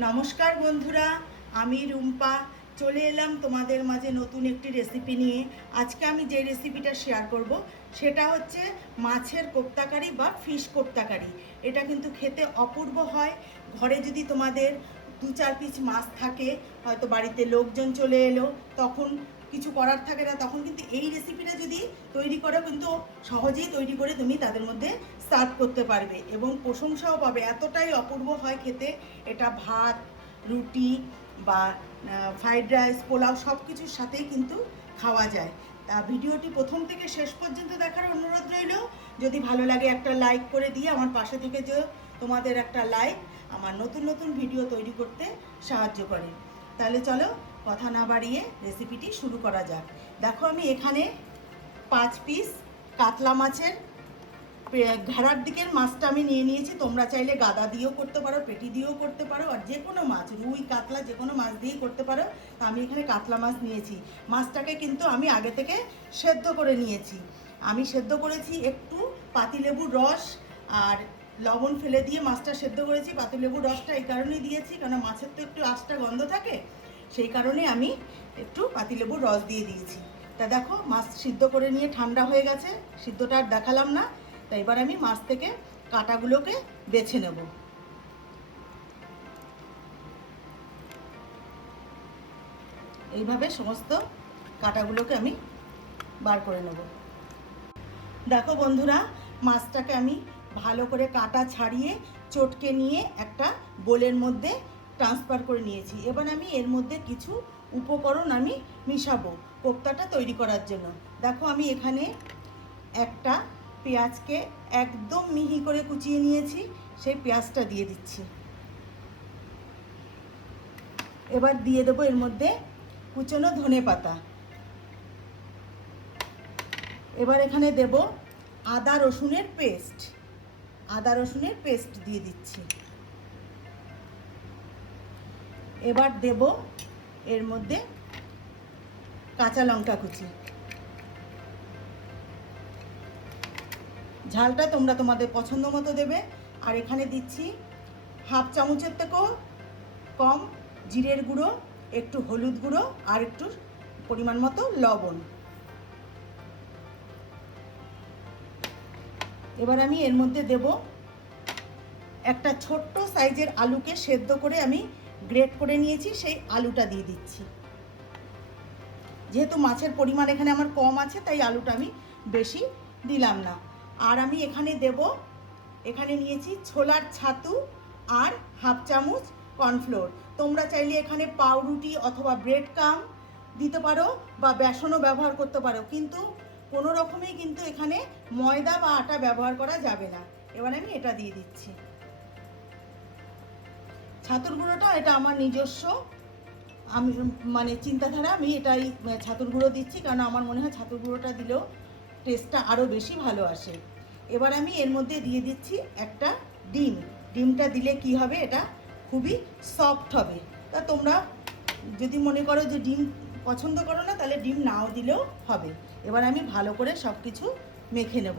নমস্কার বন্ধুরা, আমি রুম্পা। চলে এলাম তোমাদের মাঝে নতুন একটি রেসিপি নিয়ে। আজকে আমি যে রেসিপিটা শেয়ার করব, সেটা হচ্ছে মাছের কোপ্তাকারি বা ফিশ কোপ্তাকারি। এটা কিন্তু খেতে অপূর্ব হয়। ঘরে যদি তোমাদের দু চার পিস মাছ থাকে, হয়তো বাড়িতে লোকজন চলে এলো, তখন কিছু করার থাকে না, তখন কিন্তু এই রেসিপিটা যদি তৈরি করো কিন্তু সহজেই তৈরি করে তুমি তাদের মধ্যে সার্ভ করতে পারবে এবং প্রশংসাও পাবে। এতটাই অপূর্ব হয় খেতে। এটা ভাত, রুটি বা ফ্রাইড রাইস পোলাও সব কিছুর সাথেই কিন্তু খাওয়া যায়। তা ভিডিওটি প্রথম থেকে শেষ পর্যন্ত দেখার অনুরোধ রইল। যদি ভালো লাগে একটা লাইক করে দিয়ে আমার পাশে থেকে যে তোমাদের একটা লাইক আমার নতুন নতুন ভিডিও তৈরি করতে সাহায্য করে। তাহলে চলো কথা না বাড়িয়ে রেসিপিটি শুরু করা যাক। দেখো আমি এখানে পাঁচ পিস কাতলা মাছের ঘেরার দিকের মাছটা আমি নিয়ে নিয়েছি। তোমরা চাইলে গাদা দিয়েও করতে পারো, পেটি দিয়েও করতে পারো, আর যে কোনো মাছ, রুই, কাতলা, যে কোনো মাছ দিয়েই করতে পারো। তা আমি এখানে কাতলা মাছ নিয়েছি। মাছটাকে কিন্তু আমি আগে থেকে সেদ্ধ করে নিয়েছি। আমি সেদ্ধ করেছি একটু পাতিলেবুর রস, আর লবণ ফেলে দিয়ে মাছটা সেদ্ধ করেছি। পাতিলেবুর রসটা এই কারণেই দিয়েছি কারণ মাছের তো একটু আঁশটা গন্ধ থাকে। সেই কারণে আমি একটু পাতিলেবুর রস দিয়ে দিয়েছি। তা দেখো, মাছ সিদ্ধ করে নিয়ে ঠান্ডা হয়ে গেছে, সিদ্ধটা আর দেখালাম না, তা এবার আমি মাছ থেকে কাটাগুলোকে বেছে নেব। এইভাবে সমস্ত কাটাগুলোকে আমি বার করে নেব। দেখো বন্ধুরা, মাছটাকে আমি ভালো করে কাটা ছাড়িয়ে, চটকে নিয়ে একটা বোলের মধ্যে ট্রান্সফার করে নিয়েছি। এবার আমি এর মধ্যে কিছু উপকরণ আমি মিশাবো কোপ্তাটা তৈরি করার জন্য। দেখো আমি এখানে একটা পেঁয়াজকে একদম মিহি করে কুচিয়ে নিয়েছি, সেই পেঁয়াজটা দিয়ে দিচ্ছি। এবার দিয়ে দেবো এর মধ্যে কুচনো ধনে পাতা। এবার এখানে দেব আদা রসুনের পেস্ট। আদা রসুনের পেস্ট দিয়ে দিচ্ছি। এবার দেব এর মধ্যে কাঁচা লঙ্কা কুচি। ঝালটা তোমরা তোমাদের পছন্দ মতো দেবে। আর এখানে দিচ্ছি হাফ চামচের থেকেও কম জিরের গুঁড়ো, একটু হলুদ গুঁড়ো আর একটু পরিমাণ মতো লবণ। এবার আমি এর মধ্যে দেব একটা ছোট্ট সাইজের আলুকে সেদ্ধ করে আমি গ্রেট করে নিয়েছি, সেই আলুটা দিয়ে দিচ্ছি। যেহেতু মাছের পরিমাণ এখানে আমার কম আছে, তাই আলুটা আমি বেশি দিলাম না। আর আমি এখানে দেব, এখানে নিয়েছি ছোলার ছাতু আর হাফ চামচ কর্নফ্লোর। তোমরা চাইলে এখানে পাউরুটি অথবা ব্রেড কাম দিতে পারো বা বেসনও ব্যবহার করতে পারো, কিন্তু কোনো রকমেই কিন্তু এখানে ময়দা বা আটা ব্যবহার করা যাবে না। এবার আমি এটা দিয়ে দিচ্ছি। ছাতুর গুঁড়োটা, এটা আমার নিজস্ব। আমি মানে চিন্তাধারা, আমি এটাই ছাতুর গুঁড়ো দিচ্ছি, কারণ আমার মনে হয় ছাতুর গুঁড়োটা দিলেও টেস্টটা আরও বেশি ভালো আসে। এবার আমি এর মধ্যে দিয়ে দিচ্ছি একটা ডিম। ডিমটা দিলে কি হবে, এটা খুবই সফট হবে। তা তোমরা যদি মনে করো যে ডিম পছন্দ করো না, তাহলে ডিম নাও দিলেও হবে। এবার আমি ভালো করে সব কিছু মেখে নেব।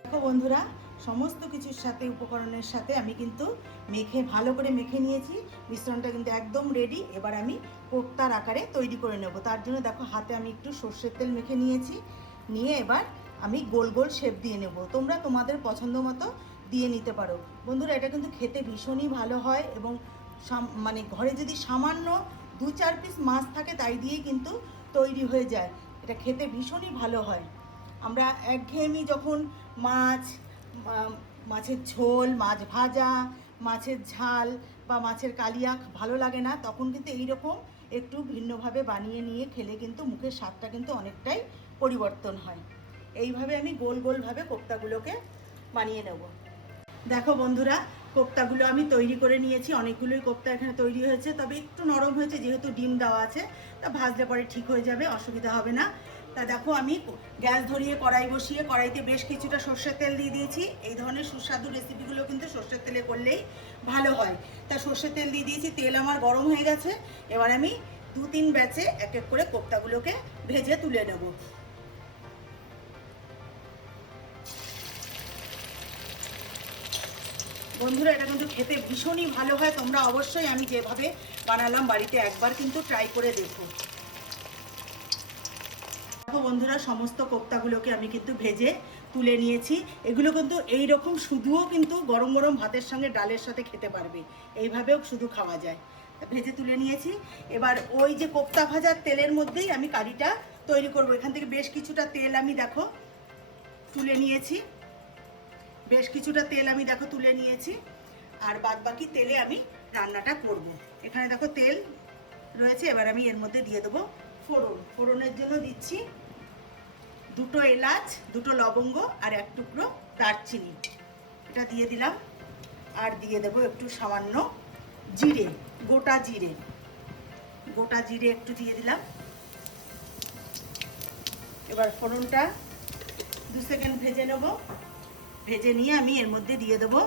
দেখো বন্ধুরা সমস্ত কিছুর সাথে, উপকরণের সাথে আমি কিন্তু মেখে, ভালো করে মেখে নিয়েছি। মিশ্রণটা কিন্তু একদম রেডি এবার আমি কোপ্তার আকারে তৈরি করে নেব। তার জন্য দেখো, হাতে আমি একটু সর্ষের তেল মেখে নিয়েছি। নিয়ে এবার আমি গোল গোল শেপ দিয়ে নেব। তোমরা তোমাদের পছন্দ মতো দিয়ে নিতে পারো। বন্ধুরা, এটা কিন্তু খেতে ভীষণই ভালো হয় এবং মানে ঘরে যদি সামান্য দু চার পিস মাছ থাকে, তাই দিয়েই কিন্তু তৈরি হয়ে যায়। এটা খেতে ভীষণই ভালো হয়। আমরা একঘেয়েমি যখন মাছ মাছের ঝোল, মাছ ভাজা, মাছের ঝাল বা মাছের কালিয়া ভালো লাগে না, তখন কিন্তু এই রকম একটু ভিন্নভাবে বানিয়ে নিয়ে খেলে কিন্তু মুখের স্বাদটা কিন্তু অনেকটাই পরিবর্তন হয়। এইভাবে আমি গোল গোলভাবে কোপ্তাগুলোকে বানিয়ে নেব। দেখো বন্ধুরা, কোপ্তাগুলো আমি তৈরি করে নিয়েছি, অনেকগুলোই কোপ্তা এখানে তৈরি হয়েছে, তবে একটু নরম হয়েছে, যেহেতু ডিম দেওয়া আছে, তা ভাজলে পরে ঠিক হয়ে যাবে, অসুবিধা হবে না। তা দেখো আমি গ্যাস ধরিয়ে কড়াই বসিয়ে কড়াইতে বেশ কিছুটা সর্ষের তেল দিয়ে দিয়েছি। এই ধরনের সুস্বাদু রেসিপিগুলো কিন্তু সর্ষের তেলে করলেই ভালো হয়। তা সর্ষের তেল দিয়ে দিয়েছি, তেল আমার গরম হয়ে গেছে। এবার আমি দু তিন ব্যাচে এক এক করে কোপ্তাগুলোকে ভেজে তুলে নেব। বন্ধুরা, এটা কিন্তু খেতে ভীষণই ভালো হয়। তোমরা অবশ্যই আমি যেভাবে বানালাম বাড়িতে একবার কিন্তু ট্রাই করে দেখো। দেখো বন্ধুরা, সমস্ত কোপ্তাগুলোকে আমি কিন্তু ভেজে তুলে নিয়েছি। এগুলো কিন্তু এই রকম শুধুও কিন্তু গরম গরম ভাতের সঙ্গে ডালের সাথে খেতে পারবে। এইভাবেও শুধু খাওয়া যায়। ভেজে তুলে নিয়েছি। এবার ওই যে কোপ্তা ভাজার তেলের মধ্যেই আমি কারিটা তৈরি করব। এখান থেকে বেশ কিছুটা তেল আমি দেখো তুলে নিয়েছি। বেশ কিছুটা তেল আমি দেখো তুলে নিয়েছি। আর বাদ বাকি তেলে আমি রান্নাটা করব। এখানে দেখো তেল রয়েছে। এবার আমি এর মধ্যে দিয়ে দেবো ফোড়ন। ফোড়নের জন্য দিচ্ছি দুটো এলাচ, দুটো লবঙ্গ আর এক টুকরো দারচিনি। এটা দিয়ে দিলাম। আর দিয়ে দেবো একটু সামান্য জিরে, গোটা জিরে। গোটা জিরে একটু দিয়ে দিলাম। এবার ফোড়নটা দু সেকেন্ড ভেজে নেব। ভেজে নিয়ে আমি এর মধ্যে দিয়ে দেবো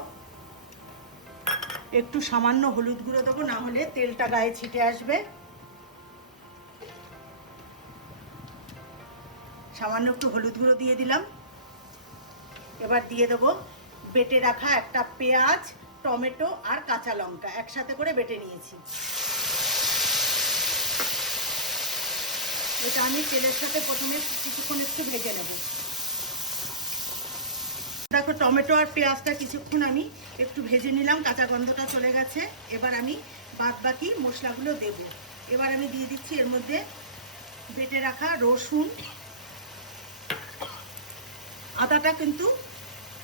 একটু সামান্য হলুদ গুঁড়ো দেবো, না হলে তেলটা গায়ে ছিটে আসবে। সামান্য একটু হলুদ গুঁড়ো দিয়ে দিলাম। এবার দিয়ে দেবো বেটে রাখা একটা পেঁয়াজ, টমেটো আর কাঁচা লঙ্কা একসাথে করে বেটে নিয়েছি। এটা আমি তেলের সাথে প্রথমে কিছুক্ষণ একটু ভেজে নেব। দেখো, টমেটো আর পেঁয়াজটা কিছুক্ষণ আমি একটু ভেজে নিলাম, কাঁচা গন্ধটা চলে গেছে। এবার আমি বাদ বাকি মশলাগুলো দেব। এবার আমি দিয়ে দিচ্ছি এর মধ্যে বেটে রাখা রসুন আদাটা কিন্তু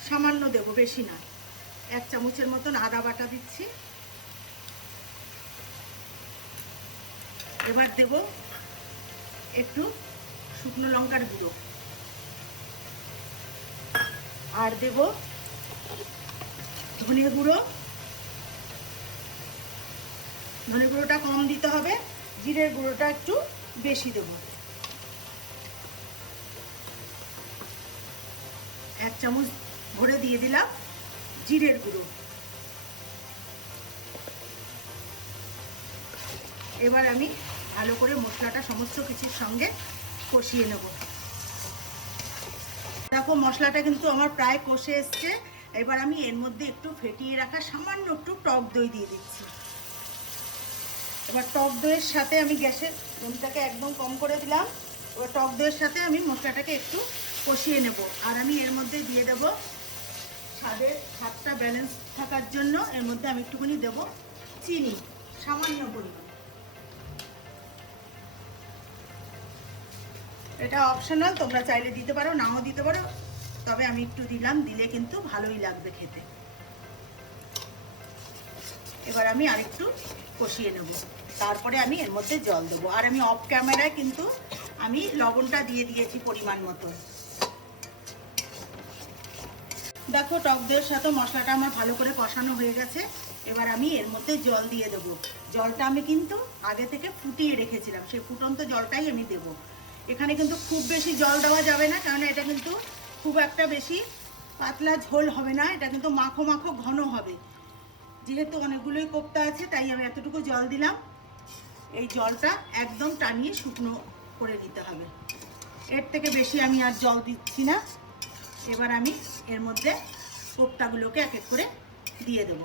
সামান্য দেব, বেশি না। এক চামচের মতন আদা বাটা দিচ্ছি। এবার দেব একটু শুকনো লঙ্কার গুঁড়ো। আর দেব ধনে গুঁড়ো। ধনে গুঁড়োটা কম দিতে হবে, জিরের গুঁড়োটা একটু বেশি দেবো। এক চামচ ভরে দিয়ে দিলাম জিরের গুঁড়ো। এবার আমি ভালো করে মশলাটা সমস্ত কিছুর সঙ্গে কষিয়ে নেব। দেখো, মশলাটা কিন্তু আমার প্রায় কষে এসছে। এবার আমি এর মধ্যে একটু ফেটিয়ে রাখা সামান্য একটু টক দই দিয়ে দিচ্ছি। এবার টক দইয়ের সাথে আমি গ্যাসের ফ্লেমটাকে একদম কম করে দিলাম। এবার টক দইয়ের সাথে আমি মশলাটাকে একটু কষিয়ে নেব। আর আমি এর মধ্যে দিয়ে দেব স্বাদের স্বাদটা ব্যালেন্স থাকার জন্য। এর মধ্যে আমি একটুখানি দেব চিনি, সামান্য পরিমাণ। এটা অপশনাল তোমরা চাইলে দিতে পারো, নাও দিতে পারো। তবে আমি একটু দিলাম, দিলে কিন্তু ভালোই লাগবে খেতে। এবার আমি আরেকটু কষিয়ে নেব। তারপরে আমি এর মধ্যে জল দেবো। আর আমি অফ ক্যামেরায় কিন্তু আমি লবণটা দিয়ে দিয়েছি পরিমাণ মতো। দেখো টক দইয়ের সাথে মশলাটা আমার ভালো করে কষানো হয়ে গেছে। এবার আমি এর মধ্যে জল দিয়ে দেবো। জলটা আমি কিন্তু আগে থেকে ফুটিয়ে রেখেছিলাম। সেই ফুটন্ত জলটাই আমি দেবো। এখানে কিন্তু খুব বেশি জল দেওয়া যাবে না, কারণ এটা কিন্তু খুব একটা বেশি পাতলা ঝোল হবে না। এটা কিন্তু মাখো মাখো ঘন হবে। যেহেতু অনেকগুলোই কোপ্তা আছে, তাই আমি এতটুকু জল দিলাম। এই জলটা একদম টানিয়ে শুকনো করে নিতে হবে। এর থেকে বেশি আমি আর জল দিচ্ছি না। এবার আমি এর মধ্যে কোপ্তাগুলোকে এক এক করে দিয়ে দেব।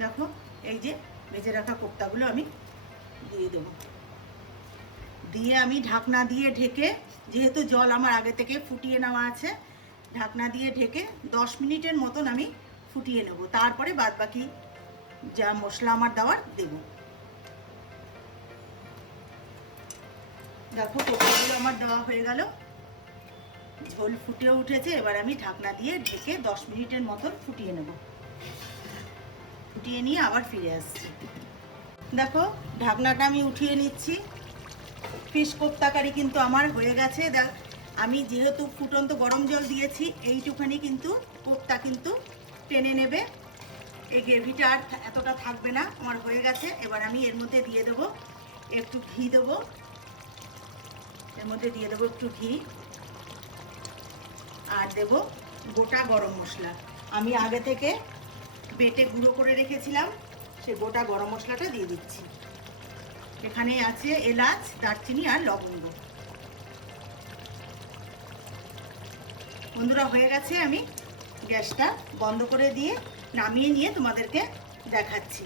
দেখো, এই যে ভেজে রাখা কোপ্তাগুলো আমি দিয়ে দেবো। দিয়ে আমি ঢাকনা দিয়ে ঢেকে, যেহেতু জল আমার আগে থেকে ফুটিয়ে নেওয়া আছে, ঢাকনা দিয়ে ঢেকে দশ মিনিটের মতন আমি ফুটিয়ে নেব। তারপরে বাদ বাকি যা মশলা আমার দেওয়ার দেব। দেখো কোপ্তাগুলো আমার দেওয়া হয়ে গেল। ঝোল ফুটে উঠেছে, এবার আমি ঢাকনা দিয়ে ঢেকে দশ মিনিটের মতন ফুটিয়ে নেব। ফুটিয়ে নিয়ে আবার ফিরে আসছি। দেখো, ঢাকনাটা আমি উঠিয়ে নিচ্ছি। ফিশ কোপ্তাকারি কিন্তু আমার হয়ে গেছে। দেখ, আমি যেহেতু ফুটন্ত গরম জল দিয়েছি, এইটুখানি কিন্তু কোপ্তা কিন্তু টেনে নেবে। এই গ্রেভিটা আর এতটা থাকবে না, আমার হয়ে গেছে। এবার আমি এর মধ্যে দিয়ে দেবো, একটু ঘি দেবো। এর মধ্যে দিয়ে দেবো একটু ঘি। আর দেব গোটা গরম মশলা। আমি আগে থেকে বেটে গুঁড়ো করে রেখেছিলাম, সে গোটা গরম মশলাটা দিয়ে দিচ্ছি। এখানে আছে এলাচ, দারচিনি আর লবঙ্গ। বন্ধুরা, হয়ে গেছে আমি গ্যাসটা বন্ধ করে দিয়ে নামিয়ে নিয়ে তোমাদেরকে দেখাচ্ছি।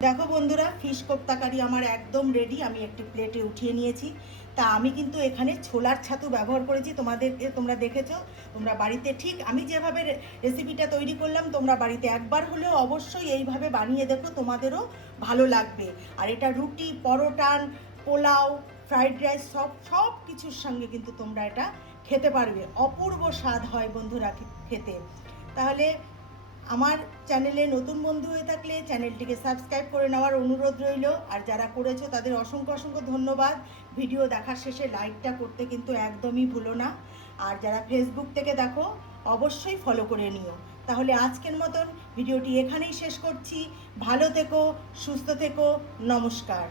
দেখো বন্ধুরা ফিশ কোপ্তাকারি আমার একদম রেডি আমি একটি প্লেটে উঠিয়ে নিয়েছি। তা আমি কিন্তু এখানে ছোলার ছাতু ব্যবহার করেছি, তোমাদেরকে তোমরা দেখেছ, তোমরা বাড়িতে ঠিক, আমি যেভাবে রেসিপিটা তৈরি করলাম, তোমরা বাড়িতে একবার হলেও অবশ্যই এইভাবে বানিয়ে দেখো, তোমাদেরও ভালো লাগবে। আর এটা রুটি, পরোটান, পোলাও ফ্রাইড রাইস সব সব কিছুর সঙ্গে কিন্তু তোমরা এটা খেতে পারবে। অপূর্ব স্বাদ হয় বন্ধুরা খেতে। তাহলে আমার চ্যানেলে নতুন বন্ধু হয়ে থাকলে চ্যানেলটিকে সাবস্ক্রাইব করে নেওয়ার অনুরোধ রইল। আর যারা করেছ তাদের অসংখ্য অসংখ্য ধন্যবাদ। ভিডিও দেখার শেষে লাইকটা করতে কিন্তু একদমই ভুলো না। আর যারা ফেসবুক থেকে দেখো, অবশ্যই ফলো করে নিও। তাহলে আজকের মতন ভিডিওটি এখানেই শেষ করছি। ভালো থেকো, সুস্থ থেকো, নমস্কার।